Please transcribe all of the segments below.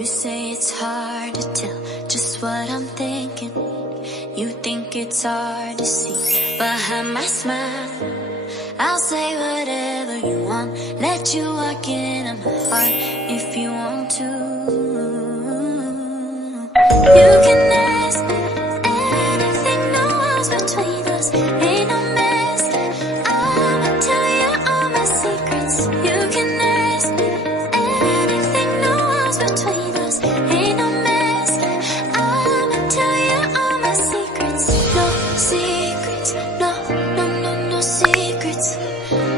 You say it's hard to tell just what I'm thinking. You think it's hard to see behind my smile. I'll say whatever you want, let you walk into my heart if you want to. You can ask me anything, no walls between us, ain't no mask. I'ma tell you all my secrets. You can ask me anything, no walls between us, ain't no mask. I'ma tell you all my secrets. No secrets, no, no, no, no secrets.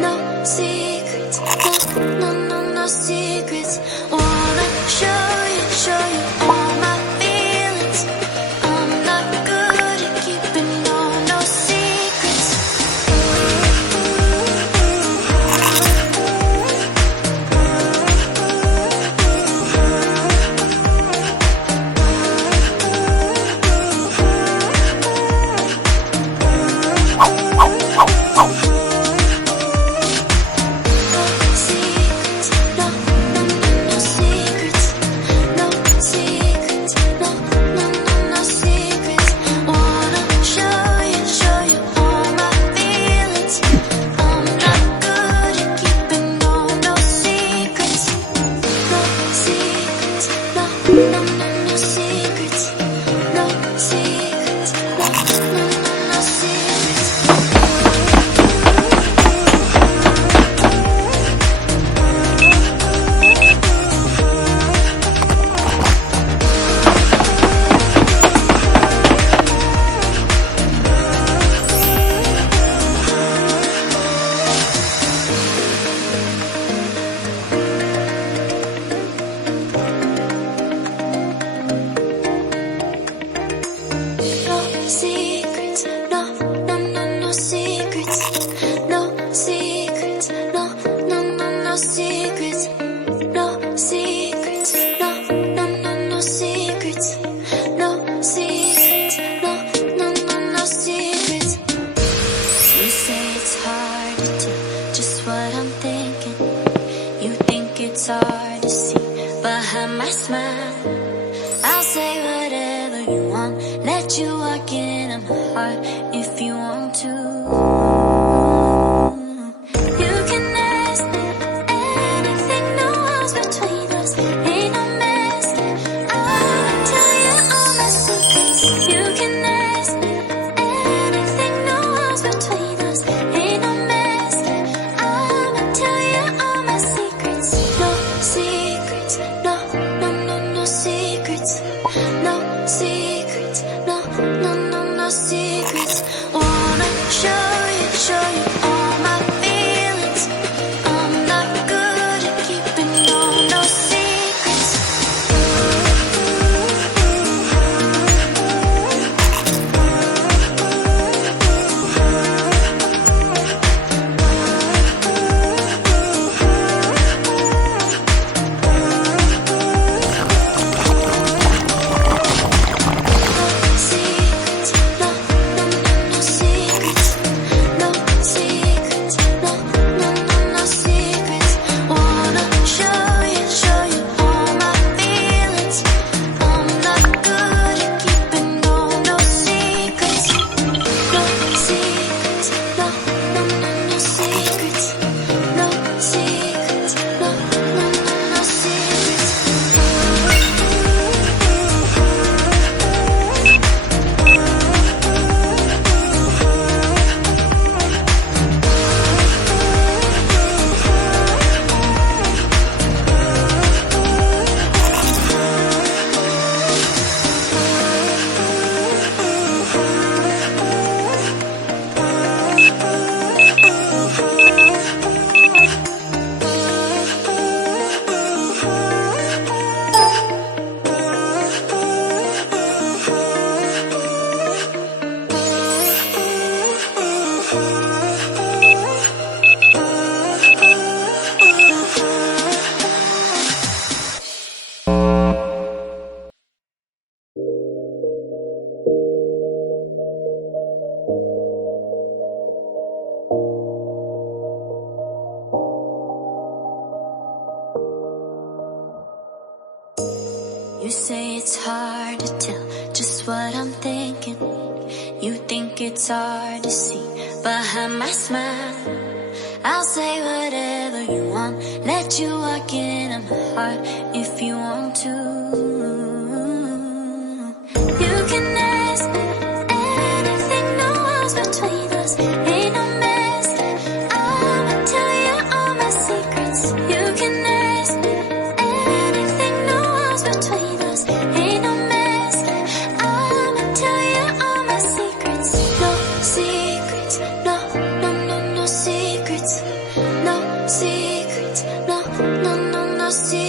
No secrets, no, no, no, no secrets. Wanna show you all my feelings. I'm not good at keeping no secrets. Secrets, no, no, no, no secrets. No secrets, no, no, no, no secrets. No secrets, no, no, no, no secrets. No secrets, no, no, no, no secrets. You say it's hard to tell just what I'm thinking. You think it's hard to see behind my smile. I'll say whatever you want, let you walk into my heart if you want to. You can ask me anything, no walls between us, ain't no mask. I'ma tell you all my secrets. You can ask me anything, no walls between us, ain't no mask. I'ma tell you all my secrets. No secrets, no, no, no, no secrets. No secrets, no, no, no, no secrets. Wanna show you You say it's hard to tell just what I'm thinking. You think it's hard to see behind my smile. I'll say whatever you want, let you walk into my heart if you want to. You can ask me anything, no walls between us, ain't no mess. I'ma tell you all my secrets. You can ask me anything, no walls between us, ain't no mess. I'ma tell you all my secrets. No secrets, no, no, no, no secrets. No secrets, no, no, no, no secrets.